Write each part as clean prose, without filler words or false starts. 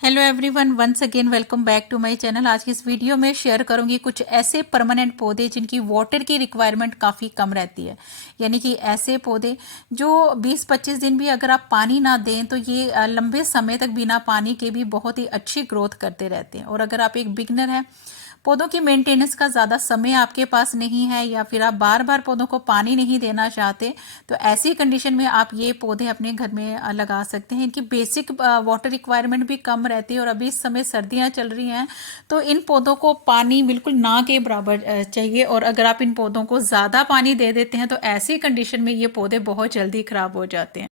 Hello everyone, once again welcome back to my channel. आज की इस वीडियो में शेयर करूंगी कुछ ऐसे परमानेंट पौधे जिनकी वाटर की रिक्वायरमेंट काफ़ी कम रहती है। यानी कि ऐसे पौधे जो 20-25 दिन भी अगर आप पानी ना दें तो ये लंबे समय तक बिना पानी के भी बहुत ही अच्छी ग्रोथ करते रहते हैं। और अगर आप एक बिगनर हैं, पौधों की मेंटेनेंस का ज़्यादा समय आपके पास नहीं है, या फिर आप बार बार पौधों को पानी नहीं देना चाहते, तो ऐसी कंडीशन में आप ये पौधे अपने घर में लगा सकते हैं। इनकी बेसिक वाटर रिक्वायरमेंट भी कम रहती है, और अभी इस समय सर्दियां चल रही हैं तो इन पौधों को पानी बिल्कुल ना के बराबर चाहिए। और अगर आप इन पौधों को ज़्यादा पानी दे देते हैं तो ऐसी कंडीशन में ये पौधे बहुत जल्दी खराब हो जाते हैं।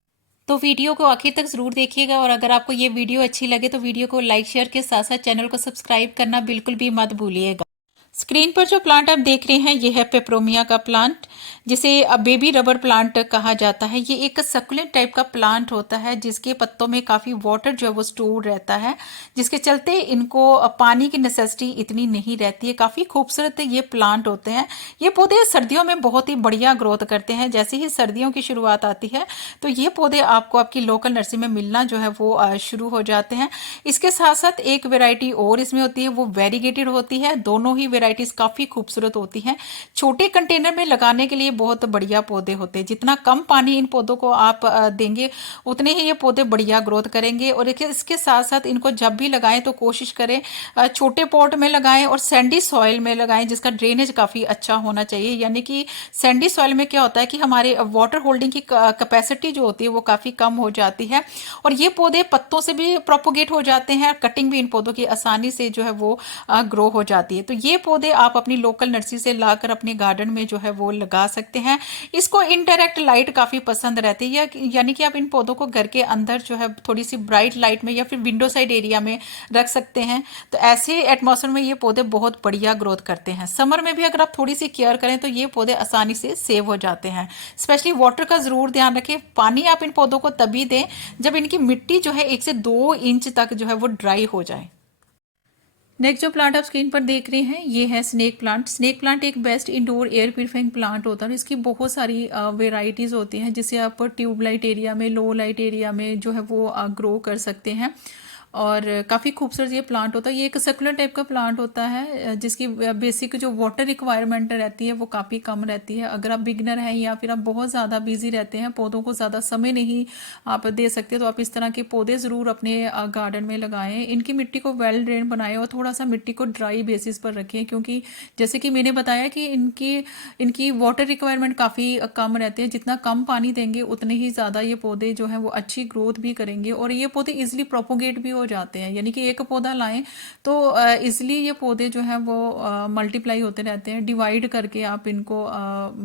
तो वीडियो को आखिर तक ज़रूर देखिएगा, और अगर आपको ये वीडियो अच्छी लगे तो वीडियो को लाइक शेयर के साथ साथ चैनल को सब्सक्राइब करना बिल्कुल भी मत भूलिएगा। स्क्रीन पर जो प्लांट आप देख रहे हैं ये है पेपरोमिया का प्लांट, जिसे बेबी रबर प्लांट कहा जाता है। ये एक सक्युलेंट टाइप का प्लांट होता है जिसके पत्तों में काफ़ी वाटर जो है वो स्टोर रहता है, जिसके चलते इनको पानी की नेसेसिटी इतनी नहीं रहती है। काफ़ी खूबसूरत ये प्लांट होते हैं। ये पौधे सर्दियों में बहुत ही बढ़िया ग्रोथ करते हैं। जैसे ही सर्दियों की शुरुआत आती है तो ये पौधे आपको आपकी लोकल नर्सरी में मिलना जो है वो शुरू हो जाते हैं। इसके साथ साथ एक वेराइटी और इसमें होती है, वो वेरीगेटेड होती है। दोनों ही वेराइटीज काफ़ी खूबसूरत होती हैं। छोटे कंटेनर में लगाने के लिए बहुत बढ़िया पौधे होते हैं। जितना कम पानी इन पौधों को आप देंगे उतने ही ये पौधे बढ़िया ग्रोथ करेंगे। और इसके साथ साथ इनको जब भी लगाएं तो कोशिश करें छोटे पॉट में लगाएं और सैंडी सॉइल में लगाएं, जिसका ड्रेनेज काफ़ी अच्छा होना चाहिए। यानी कि सैंडी सॉइल में क्या होता है कि हमारे वाटर होल्डिंग की कैपेसिटी जो होती है वो काफ़ी कम हो जाती है, और ये पौधे पत्तों से भी प्रोपोगेट हो जाते हैं। कटिंग भी इन पौधों की आसानी से जो है वो ग्रो हो जाती है। तो ये पौधे आप अपनी लोकल नर्सरी से लाकर अपने गार्डन में जो है वो लगा सकते हैं। इसको इनडायरेक्ट लाइट काफ़ी पसंद रहती है, यानी कि आप इन पौधों को घर के अंदर जो है थोड़ी सी ब्राइट लाइट में या फिर विंडो साइड एरिया में रख सकते हैं। तो ऐसे एटमॉस्फेयर में ये पौधे बहुत बढ़िया ग्रोथ करते हैं। समर में भी अगर आप थोड़ी सी केयर करें तो ये पौधे आसानी से सेव हो जाते हैं। स्पेशली वाटर का ज़रूर ध्यान रखें। पानी आप इन पौधों को तभी दें जब इनकी मिट्टी जो है 1 से 2 इंच तक जो है वो ड्राई हो जाए। नेक्स्ट जो प्लांट आप स्क्रीन पर देख रहे हैं ये है स्नेक प्लांट। स्नेक प्लांट एक best indoor air purifying plant होता है। इसकी बहुत सारी वेराइटीज़ होती हैं जिसे आप ट्यूबलाइट एरिया में, लो लाइट एरिया में जो है वो ग्रो कर सकते हैं। और काफ़ी खूबसूरत ये प्लांट होता है। ये एक सर्कुलर टाइप का प्लांट होता है जिसकी बेसिक जो वाटर रिक्वायरमेंट रहती है वो काफ़ी कम रहती है। अगर आप बिगनर हैं या फिर आप बहुत ज़्यादा बिजी रहते हैं, पौधों को ज़्यादा समय नहीं आप दे सकते, तो आप इस तरह के पौधे ज़रूर अपने गार्डन में लगाएं। इनकी मिट्टी को वेल ड्रेन बनाएं और थोड़ा सा मिट्टी को ड्राई बेसिस पर रखें, क्योंकि जैसे कि मैंने बताया कि इनकी इनकी वाटर रिक्वायरमेंट काफ़ी कम रहती है। जितना कम पानी देंगे उतने ही ज़्यादा ये पौधे जो हैं वो अच्छी ग्रोथ भी करेंगे, और ये पौधे ईजिली प्रोपोगेट भी हो जाते हैं। यानी कि एक पौधा लाएं तो इजिली ये पौधे जो हैं वो मल्टीप्लाई होते रहते हैं। डिवाइड करके आप इनको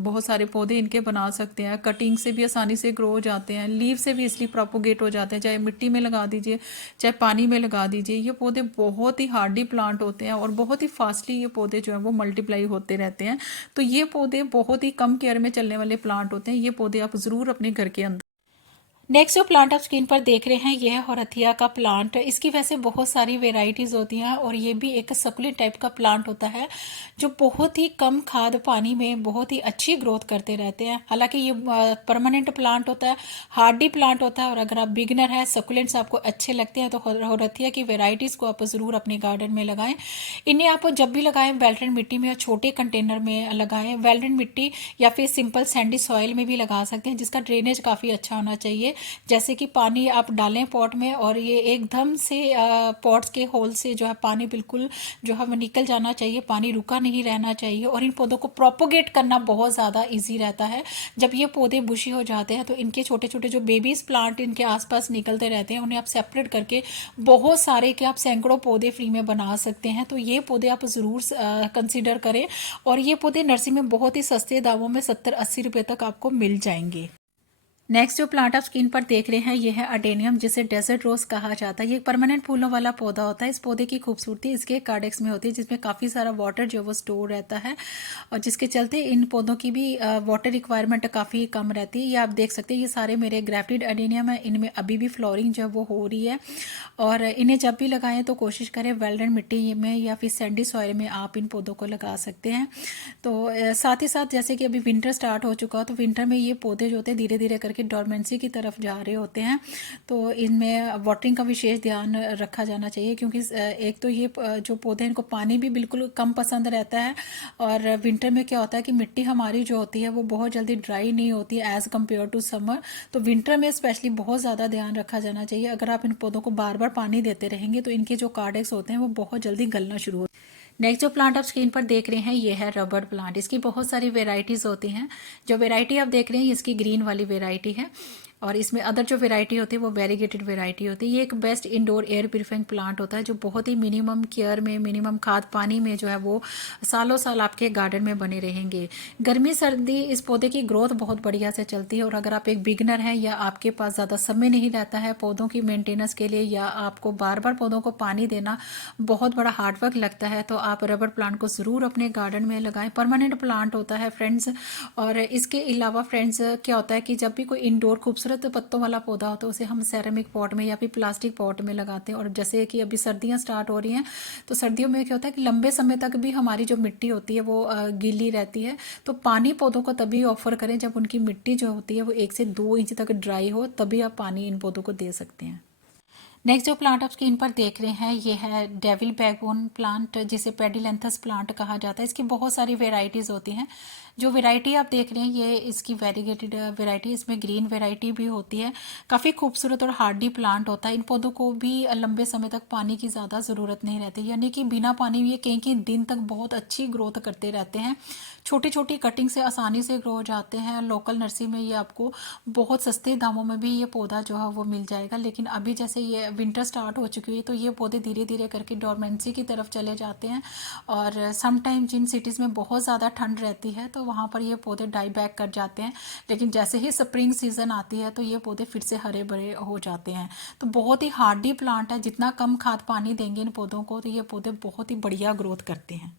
बहुत सारे पौधे इनके बना सकते हैं। कटिंग से भी आसानी से ग्रो हो जाते हैं, लीव से भी इसलिए प्रोपोगेट हो जाते हैं। चाहे मिट्टी में लगा दीजिए चाहे पानी में लगा दीजिए, ये पौधे बहुत ही हार्डी प्लांट होते हैं और बहुत ही फास्टली ये पौधे जो है वो मल्टीप्लाई होते रहते हैं। तो ये पौधे बहुत ही कम केयर में चलने वाले प्लांट होते हैं। ये पौधे आप ज़रूर अपने घर के अंदर। नेक्स्ट जो प्लांट आप स्क्रीन पर देख रहे हैं ये है होराथिया का प्लांट। इसकी वैसे बहुत सारी वेराइटीज़ होती हैं, और ये भी एक सकुलेंट टाइप का प्लांट होता है जो बहुत ही कम खाद पानी में बहुत ही अच्छी ग्रोथ करते रहते हैं। हालांकि ये परमानेंट प्लांट होता है, हार्डी प्लांट होता है। और अगर आप बिगनर हैं, सकुलेंट्स आपको अच्छे लगते हैं, तो होराथिया की वेराइटीज़ को आप ज़रूर अपने गार्डन में लगाएं। इन्हें आप जब भी लगाएं वेल्डेड मिट्टी में या छोटे कंटेनर में लगाएं। वेल्डेड मिट्टी या फिर सिंपल सैंडी सॉइल में भी लगा सकते हैं, जिसका ड्रेनेज काफ़ी अच्छा होना चाहिए। जैसे कि पानी आप डालें पॉट में और ये एकदम से पॉट्स के होल से जो है पानी बिल्कुल जो है वो निकल जाना चाहिए, पानी रुका नहीं रहना चाहिए। और इन पौधों को प्रोपोगेट करना बहुत ज़्यादा इजी रहता है। जब ये पौधे बुशी हो जाते हैं तो इनके छोटे छोटे जो बेबीज प्लांट इनके आसपास निकलते रहते हैं, उन्हें आप सेपरेट करके बहुत सारे के आप सैकड़ों पौधे फ्री में बना सकते हैं। तो ये पौधे आप ज़रूर कंसिडर करें, और ये पौधे नर्सरी में बहुत ही सस्ते दामों में 70-80 रुपये तक आपको मिल जाएंगे। नेक्स्ट जो प्लांट आप स्क्रीन पर देख रहे हैं ये है अडेनियम, जिसे डेजर्ट रोज कहा जाता है। ये एक परमानेंट फूलों वाला पौधा होता है। इस पौधे की खूबसूरती इसके कार्डेक्स में होती है, जिसमें काफ़ी सारा वाटर जो वो स्टोर रहता है, और जिसके चलते इन पौधों की भी वाटर रिक्वायरमेंट काफ़ी कम रहती है। ये आप देख सकते हैं, ये सारे मेरे ग्राफ्टेड अडेनियम है। इनमें अभी भी फ्लोरिंग जो है वो हो रही है। और इन्हें जब भी लगाएं तो कोशिश करें वेल्डेड मिट्टी में या फिर सैंडी सॉइल में आप इन पौधों को लगा सकते हैं। तो साथ ही साथ जैसे कि अभी विंटर स्टार्ट हो चुका, तो विंटर में ये पौधे जो होते हैं धीरे धीरे करके कि डोरमेंसी की तरफ जा रहे होते हैं, तो इनमें वाटरिंग का विशेष ध्यान रखा जाना चाहिए, क्योंकि एक तो ये जो पौधे हैं इनको पानी भी बिल्कुल कम पसंद रहता है, और विंटर में क्या होता है कि मिट्टी हमारी जो होती है वो बहुत जल्दी ड्राई नहीं होती एज़ कम्पेयर टू समर। तो विंटर में स्पेशली बहुत ज़्यादा ध्यान रखा जाना चाहिए। अगर आप इन पौधों को बार बार पानी देते रहेंगे तो इनके जो कार्डेक्स होते हैं वो बहुत जल्दी गलना शुरू हो। नेक्स्ट जो प्लांट आप स्क्रीन पर देख रहे हैं ये है रबड़ प्लांट। इसकी बहुत सारी वेराइटीज़ होती हैं। जो वेराइटी आप देख रहे हैं ये इसकी ग्रीन वाली वेराइटी है, और इसमें अदर जो वेराइटी होती है वो वेरीगेटेड वेराइटी होती है। ये एक best indoor air purifying plant होता है, जो बहुत ही मिनिमम केयर में, मिनिमम खाद पानी में जो है वो सालों साल आपके गार्डन में बने रहेंगे। गर्मी सर्दी इस पौधे की ग्रोथ बहुत बढ़िया से चलती है, और अगर आप एक बिगनर हैं या आपके पास ज़्यादा समय नहीं रहता है पौधों की मेंटेनेंस के लिए, या आपको बार बार पौधों को पानी देना बहुत बड़ा हार्डवर्क लगता है, तो आप रबर प्लांट को ज़रूर अपने गार्डन में लगाएं। परमानेंट प्लांट होता है फ्रेंड्स। और इसके अलावा फ्रेंड्स क्या होता है कि जब भी कोई इंडोर खूबसूरत पत्तों वाला पौधा होता है उसे हम सेरेमिक पॉट में या फिर प्लास्टिक पॉट में लगाते हैं। और जैसे कि अभी सर्दियां स्टार्ट हो रही हैं, तो सर्दियों में क्या होता है कि लंबे समय तक भी हमारी जो मिट्टी होती है वो गीली रहती है, तो पानी पौधों को तभी ऑफर करें जब उनकी मिट्टी जो होती है वो 1 से 2 इंच तक ड्राई हो, तभी आप पानी इन पौधों को दे सकते हैं। नेक्स्ट जो प्लांट आप स्क्रीन पर देख रहे हैं ये है डेविल बैकबोन प्लांट, जिसे पेडिलेंथस प्लांट कहा जाता है। इसकी बहुत सारी वेराइटीज़ होती हैं। जो वेराइटी आप देख रहे हैं ये इसकी वेरीगेटेड वेराइटी, इसमें ग्रीन वेराइटी भी होती है। काफ़ी खूबसूरत और हार्डी प्लांट होता है। इन पौधों को भी लंबे समय तक पानी की ज़्यादा ज़रूरत नहीं रहती, यानी कि बिना पानी ये कई कई दिन तक बहुत अच्छी ग्रोथ करते रहते हैं। छोटी छोटी कटिंग से आसानी से ग्रो हो जाते हैं। लोकल नर्सरी में ये आपको बहुत सस्ते दामों में भी ये पौधा जो है वो मिल जाएगा। लेकिन अभी जैसे ये विंटर स्टार्ट हो चुकी है तो ये पौधे धीरे धीरे करके डोरमेंसी की तरफ चले जाते हैं, और सम टाइम जिन सिटीज़ में बहुत ज़्यादा ठंड रहती है तो वहाँ पर ये पौधे डाई बैक कर जाते हैं। लेकिन जैसे ही स्प्रिंग सीजन आती है तो ये पौधे फिर से हरे भरे हो जाते हैं। तो बहुत ही हार्डी प्लांट है। जितना कम खाद पानी देंगे इन पौधों को तो ये पौधे बहुत ही बढ़िया ग्रोथ करते हैं।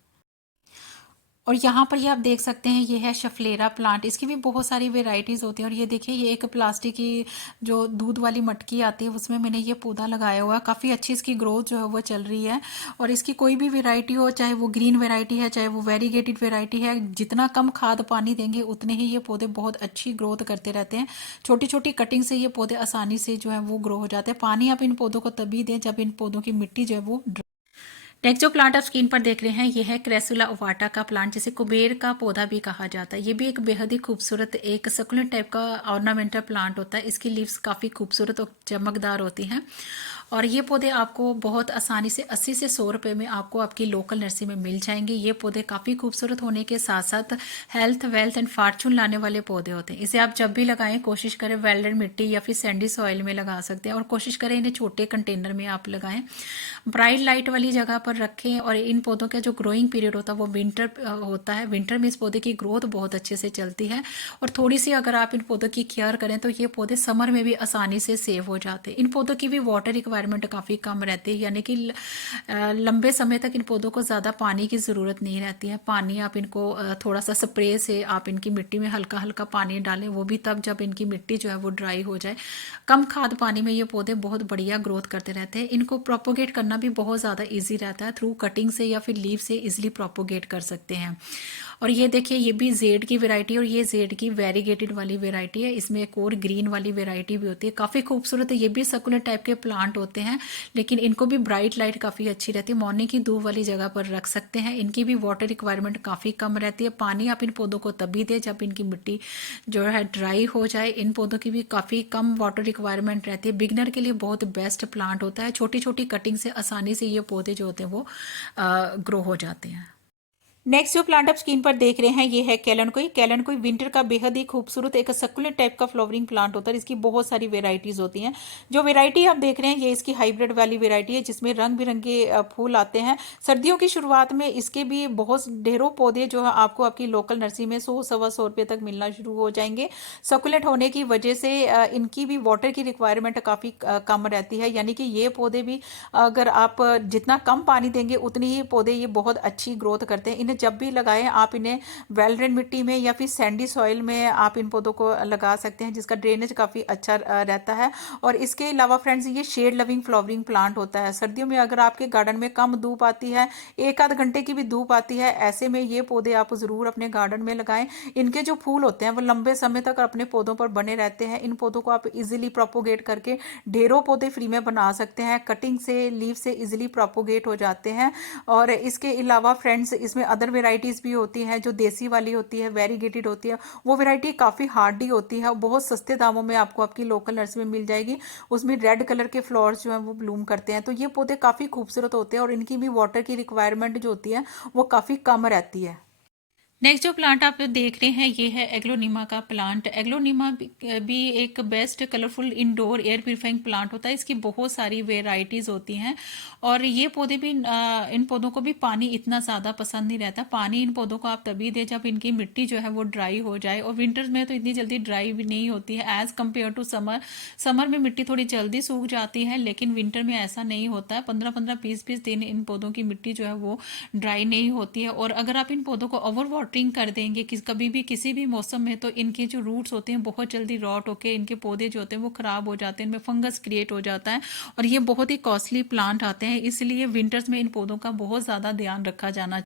और यहाँ पर ये आप देख सकते हैं ये है शफलेरा प्लांट। इसकी भी बहुत सारी वेराइटीज़ होती हैं। और ये देखिए ये एक प्लास्टिक की जो दूध वाली मटकी आती है उसमें मैंने ये पौधा लगाया हुआ है। काफ़ी अच्छी इसकी ग्रोथ जो है वो चल रही है। और इसकी कोई भी वेराइटी हो, चाहे वो ग्रीन वेराइटी है चाहे वो वेरीगेटेड वेराइटी है, जितना कम खाद पानी देंगे उतने ही ये पौधे बहुत अच्छी ग्रोथ करते रहते हैं। छोटी छोटी कटिंग से ये पौधे आसानी से जो है वो ग्रो हो जाते हैं। पानी आप इन पौधों को तभी दें जब इन पौधों की मिट्टी जो है वो। नेक्स्ट जो प्लांट आप स्क्रीन पर देख रहे हैं ये है क्रेसुला ओवाटा का प्लांट, जिसे कुबेर का पौधा भी कहा जाता है। ये भी एक बेहद ही खूबसूरत एक सकुलेंट टाइप का ऑर्नामेंटल प्लांट होता है। इसकी लीव्स काफ़ी खूबसूरत और चमकदार होती हैं, और ये पौधे आपको बहुत आसानी से 80 से 100 रुपये में आपको आपकी लोकल नर्सरी में मिल जाएंगे। ये पौधे काफ़ी खूबसूरत होने के साथ साथ हेल्थ, वेल्थ एंड फॉर्चून लाने वाले पौधे होते हैं। इसे आप जब भी लगाएं कोशिश करें वेल्डेड मिट्टी या फिर सैंडी सॉइल में लगा सकते हैं, और कोशिश करें इन्हें छोटे कंटेनर में आप लगाएं, ब्राइट लाइट वाली जगह पर रखें। और इन पौधों का जो ग्रोइंग पीरियड होता है वो विंटर होता है। विंटर में इस पौधे की ग्रोथ बहुत अच्छे से चलती है, और थोड़ी सी अगर आप इन पौधों की केयर करें तो ये पौधे समर में भी आसानी से सेव हो जाते हैं। इन पौधों की भी वाटर रिक्वायरमेंट काफ़ी कम रहती है, यानी कि लंबे समय तक इन पौधों को ज़्यादा पानी की ज़रूरत नहीं रहती है। पानी आप इनको थोड़ा सा स्प्रे से आप इनकी मिट्टी में हल्का हल्का पानी डालें, वो भी तब जब इनकी मिट्टी जो है वो ड्राई हो जाए। कम खाद पानी में ये पौधे बहुत बढ़िया ग्रोथ करते रहते हैं। इनको प्रोपोगेट करना भी बहुत ज़्यादा ईजी रहता है। थ्रू कटिंग से या फिर लीव से इजिली प्रोपोगेट कर सकते हैं। और ये देखिए ये भी जेड की वेराइटी, और ये जेड की वेरीगेटेड वाली वेराइटी है। इसमें एक और ग्रीन वाली वेराइटी भी होती है, काफ़ी खूबसूरत है। ये भी सर्कुलर टाइप के प्लांट होते हैं, लेकिन इनको भी ब्राइट लाइट काफ़ी अच्छी रहती है। मॉर्निंग की धूप वाली जगह पर रख सकते हैं। इनकी भी वाटर रिक्वायरमेंट काफ़ी कम रहती है। पानी आप इन पौधों को तभी दें जब इनकी मिट्टी जो है ड्राई हो जाए। इन पौधों की भी काफ़ी कम वाटर रिक्वायरमेंट रहती है। बिगनर के लिए बहुत बेस्ट प्लांट होता है। छोटी छोटी कटिंग से आसानी से ये पौधे जो होते हैं वो ग्रो हो जाते हैं। नेक्स्ट जो प्लांट आप स्क्रीन पर देख रहे हैं ये है कैलनकोई। कैलनकोई विंटर का बेहद ही खूबसूरत एक सकुलेंट टाइप का फ्लावरिंग प्लांट होता है। इसकी बहुत सारी वेराइटीज होती हैं। जो वेराइटी आप देख रहे हैं ये इसकी हाइब्रिड वाली वेराइटी है, जिसमें रंग बिरंगे फूल आते हैं। सर्दियों की शुरुआत में इसके भी बहुत ढेरों पौधे जो है आपको आपकी लोकल नर्सरी में 100-125 रुपये तक मिलना शुरू हो जाएंगे। सकुलेंट होने की वजह से इनकी भी वाटर की रिक्वायरमेंट काफ़ी कम रहती है, यानी कि ये पौधे भी अगर आप जितना कम पानी देंगे उतनी ही पौधे ये बहुत अच्छी ग्रोथ करते हैं। इन्हें जब भी लगाएं आप इन्हें वेल ड्रेन मिट्टी में या फिर सैंडी सॉइल में आप इन पौधों को लगा सकते हैं, जिसका ड्रेनेज काफ़ी अच्छा रहता है। और इसके अलावा फ्रेंड्स ये शेड लविंग फ्लावरिंग प्लांट होता है। सर्दियों में अगर आपके गार्डन में कम धूप आती है, एक आध घंटे की भी धूप आती है, ऐसे में ये पौधे आप ज़रूर अपने गार्डन में लगाएं। इनके जो फूल होते हैं वो लंबे समय तक अपने पौधों पर बने रहते हैं। इन पौधों को आप इजीली प्रोपोगेट करके ढेरों पौधे फ्री में बना सकते हैं। कटिंग से लीव से इजीली प्रोपोगेट हो जाते हैं। और इसके अलावा फ्रेंड्स इसमें अदर वेराइटीज़ भी होती हैं, जो देसी वाली होती है, वेरीगेटेड होती है, वो वैरायटी काफ़ी हार्डी होती है, बहुत सस्ते दामों में आपको आपकी लोकल नर्सरी में मिल जाएगी। उसमें रेड कलर के फ्लावर्स जो हैं वो ब्लूम करते हैं। तो ये पौधे काफ़ी खूबसूरत होते हैं और इनकी भी वाटर की रिक्वायरमेंट जो होती है वो काफ़ी कम रहती है। नेक्स्ट जो प्लांट आप देख रहे हैं ये है एग्लोनिमा का प्लांट। एग्लोनिमा भी एक best colourful indoor air purifying plant होता है। इसकी बहुत सारी वेराइटीज़ होती हैं और ये पौधे भी इन पौधों को भी पानी इतना ज़्यादा पसंद नहीं रहता। पानी इन पौधों को आप तभी दें जब इनकी मिट्टी जो है वो ड्राई हो जाए, और विंटर्स में तो इतनी जल्दी ड्राई भी नहीं होती है as compare to summer. Summer में मिट्टी थोड़ी जल्दी सूख जाती है, लेकिन विंटर में ऐसा नहीं होता है। 15-15 20-20 दिन इन पौधों की मिट्टी जो है वो ड्राई नहीं होती है। और अगर आप इन पौधों को ओवर वाटरिंग कर देंगे कभी भी किसी भी मौसम में, तो इनके जो रूट्स होते हैं बहुत जल्दी रॉट होके इनके पौधे जो होते हैं वो खराब हो जाते हैं, इनमें फंगस क्रिएट हो जाता है और ये बहुत ही कॉस्टली प्लांट आते हैं। इसलिए विंटर्स में इन पौधों का बहुत ज़्यादा ध्यान रखा जाना।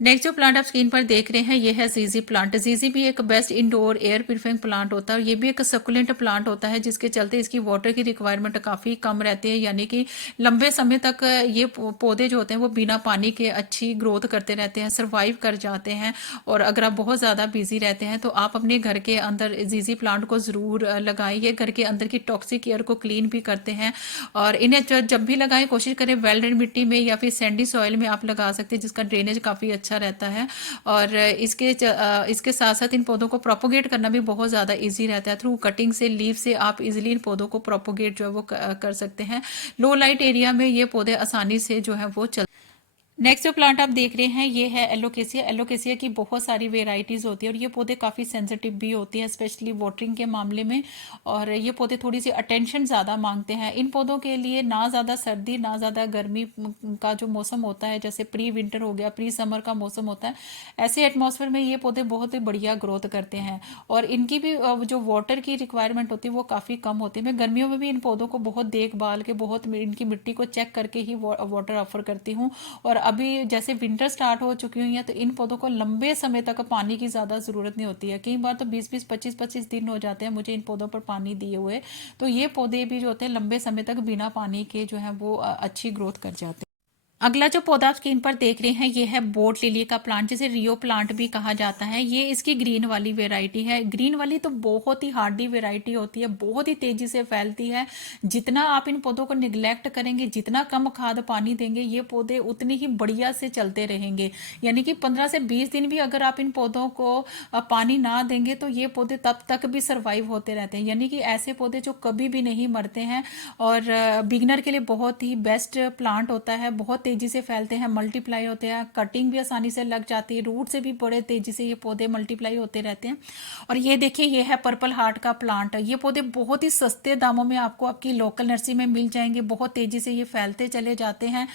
नेक्स्ट जो प्लांट आप स्क्रीन पर देख रहे हैं ये है जीजी प्लांट। जीजी भी एक best indoor air purifying plant होता है और ये भी एक सकुलेंट प्लांट होता है, जिसके चलते इसकी वाटर की रिक्वायरमेंट काफ़ी कम रहती है। यानी कि लंबे समय तक ये पौधे जो होते हैं वो बिना पानी के अच्छी ग्रोथ करते रहते हैं, सर्वाइव कर जाते हैं। और अगर आप बहुत ज़्यादा बिजी रहते हैं तो आप अपने घर के अंदर जीजी प्लांट को ज़रूर लगाएं। ये घर के अंदर की टॉक्सिक एयर को क्लीन भी करते हैं। और इन्हें जब भी लगाएं कोशिश करें वेल ड्रेन मिट्टी में या फिर सैंडी सॉइल में आप लगा सकते हैं, जिसका ड्रेनेज काफ़ी अच्छा रहता है। और इसके साथ साथ इन पौधों को प्रोपोगेट करना भी बहुत ज़्यादा इजी रहता है। थ्रू कटिंग से लीव से आप इजीली इन पौधों को प्रोपोगेट जो है वो कर सकते हैं। लो लाइट एरिया में ये पौधे आसानी से जो है वो चल। नेक्स्ट जो प्लांट आप देख रहे हैं ये है एलोकेसिया। एलोकेसिया की बहुत सारी वेराइटीज़ होती है और ये पौधे काफ़ी सेंसिटिव भी होती हैं, स्पेशली वाटरिंग के मामले में। और ये पौधे थोड़ी सी अटेंशन ज़्यादा मांगते हैं। इन पौधों के लिए ना ज़्यादा सर्दी ना ज़्यादा गर्मी का जो मौसम होता है, जैसे प्री विंटर हो गया, प्री समर का मौसम होता है, ऐसे एटमॉस्फेयर में ये पौधे बहुत ही बढ़िया ग्रोथ करते हैं। और इनकी भी जो वाटर की रिक्वायरमेंट होती है वो काफ़ी कम होती है। मैं गर्मियों में भी इन पौधों को बहुत देखभाल के, बहुत इनकी मिट्टी को चेक करके ही वाटर ऑफर करती हूँ। और अभी जैसे विंटर स्टार्ट हो चुकी हुई है तो इन पौधों को लंबे समय तक पानी की ज़्यादा ज़रूरत नहीं होती है। कई बार तो 20-20 25-25 दिन हो जाते हैं मुझे इन पौधों पर पानी दिए हुए। तो ये पौधे भी जो होते हैं लंबे समय तक बिना पानी के जो है वो अच्छी ग्रोथ कर जाते हैं। अगला जो पौधा आप स्क्रीन पर देख रहे हैं ये है बोट लिली का प्लांट, जिसे रियो प्लांट भी कहा जाता है। ये इसकी ग्रीन वाली वेराइटी है। ग्रीन वाली तो बहुत ही हार्डी वेराइटी होती है, बहुत ही तेजी से फैलती है। जितना आप इन पौधों को निग्लेक्ट करेंगे, जितना कम खाद पानी देंगे, ये पौधे उतनी ही बढ़िया से चलते रहेंगे। यानी कि 15 से 20 दिन भी अगर आप इन पौधों को पानी ना देंगे तो ये पौधे तब तक भी सर्वाइव होते रहते हैं। यानी कि ऐसे पौधे जो कभी भी नहीं मरते हैं और बिगनर के लिए बहुत ही बेस्ट प्लांट होता है। बहुत तेजी से फैलते हैं, मल्टीप्लाई होते हैं, कटिंग भी आसानी से लग जाती है, रूट से भी बड़े तेजी से ये पौधे मल्टीप्लाई होते रहते हैं। और ये देखिए ये है पर्पल हार्ट का प्लांट। ये पौधे बहुत ही सस्ते दामों में आपको आपकी लोकल नर्सरी में मिल जाएंगे। बहुत तेजी से ये फैलते चले जाते हैं।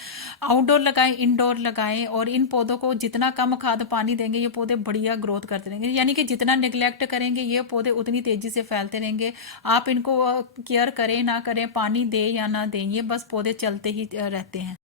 आउटडोर लगाएं, इंडोर लगाएं, और इन पौधों को जितना कम खाद पानी देंगे ये पौधे बढ़िया ग्रोथ करते रहेंगे। यानी कि जितना निग्लेक्ट करेंगे ये पौधे उतनी तेजी से फैलते रहेंगे। आप इनको केयर करें ना करें, पानी दें या ना दें, ये बस पौधे चलते ही रहते हैं।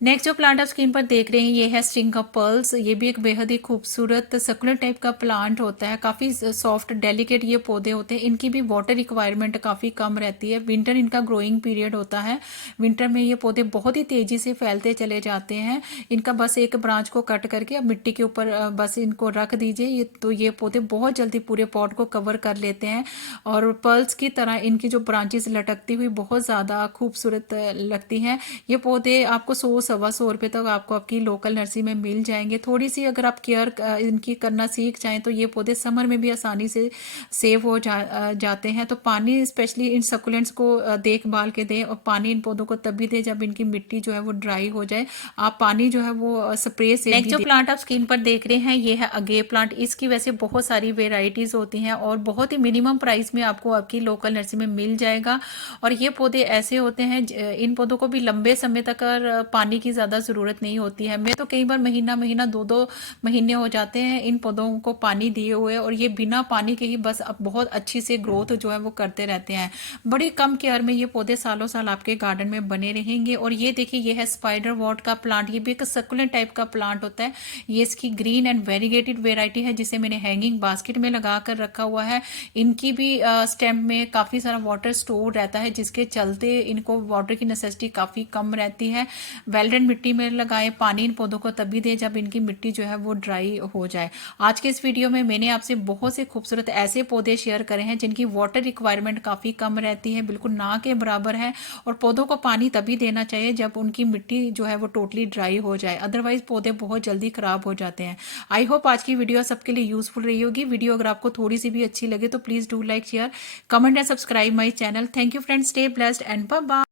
नेक्स्ट जो प्लांट आप स्क्रीन पर देख रहे हैं ये है स्ट्रिंग ऑफ पर्ल्स। ये भी एक बेहद ही खूबसूरत सर्कुलर टाइप का प्लांट होता है। काफ़ी सॉफ्ट डेलिकेट ये पौधे होते हैं। इनकी भी वाटर रिक्वायरमेंट काफ़ी कम रहती है। विंटर इनका ग्रोइंग पीरियड होता है। विंटर में ये पौधे बहुत ही तेज़ी से फैलते चले जाते हैं। इनका बस एक ब्रांच को कट करके अब मिट्टी के ऊपर बस इनको रख दीजिए, ये तो ये पौधे बहुत जल्दी पूरे पॉट को कवर कर लेते हैं। और पर्ल्स की तरह इनकी जो ब्रांचेस लटकती हुई बहुत ज़्यादा खूबसूरत लगती हैं। ये पौधे आपको 100-125 रुपये तक आपको आपकी लोकल नर्सरी में मिल जाएंगे। थोड़ी सी अगर आप केयर इनकी करना सीख जाएं तो ये पौधे समर में भी आसानी से सेव हो जाते हैं। तो पानी स्पेशली इन सकुलेंट्स को देखभाल के दें, और पानी इन पौधों को तभी दें जब इनकी मिट्टी जो है वो ड्राई हो जाए। आप पानी जो है वो स्प्रे से नेक्स्ट जो प्लांट आप स्क्रीन पर देख रहे हैं ये है अगे प्लांट। इसकी वैसे बहुत सारी वेराइटीज होती हैं और बहुत ही मिनिमम प्राइस में आपको आपकी लोकल नर्सरी में मिल जाएगा। और ये पौधे ऐसे होते हैं, इन पौधों को भी लंबे समय तक पानी की ज़्यादा ज़रूरत नहीं होती है। मैं तो कई बार महीना 2-2 महीने हो जाते हैं इन पौधों को पानी दिए हुए, और ये बिना पानी के ही बस अब बहुत अच्छी से ग्रोथ जो है वो करते रहते हैं। बड़ी कम केयर में ये पौधे सालों साल आपके गार्डन में बने रहेंगे। और ये देखिए, ये है स्पाइडर वॉट का प्लांट। ये भी एक सक्युलेंट टाइप का प्लांट होता है। ये इसकी ग्रीन एंड वेरीगेटेड वेराइटी है, जिसे मैंने हैंगिंग बास्केट में लगा कर रखा हुआ है। इनकी भी स्टेम में काफ़ी सारा वाटर स्टोर रहता है, जिसके चलते इनको वाटर की नेसेसिटी काफ़ी कम रहती है। वेल्डेड मिट्टी में लगाए, पानी इन पौधों को तभी दे जब इनकी मिट्टी जो है वो ड्राई हो जाए। आज के इस वीडियो में मैंने आपसे बहुत से खूबसूरत ऐसे पौधे शेयर करे हैं जिनकी वाटर रिक्वायरमेंट काफ़ी कम रहती है, बिल्कुल ना के बराबर है। और पौधों को पानी तभी देना चाहिए जब उनकी मिट्टी जो है वो टोटली ड्राई हो जाए, अदरवाइज पौधे बहुत जल्दी खराब हो जाते हैं। आई होप आज की वीडियो सबके लिए यूजफुल रही होगी। वीडियो अगर आपको थोड़ी सी भी अच्छी लगे तो please do like, share, comment and subscribe my channel. Thank you friends, stay blessed and bye bye.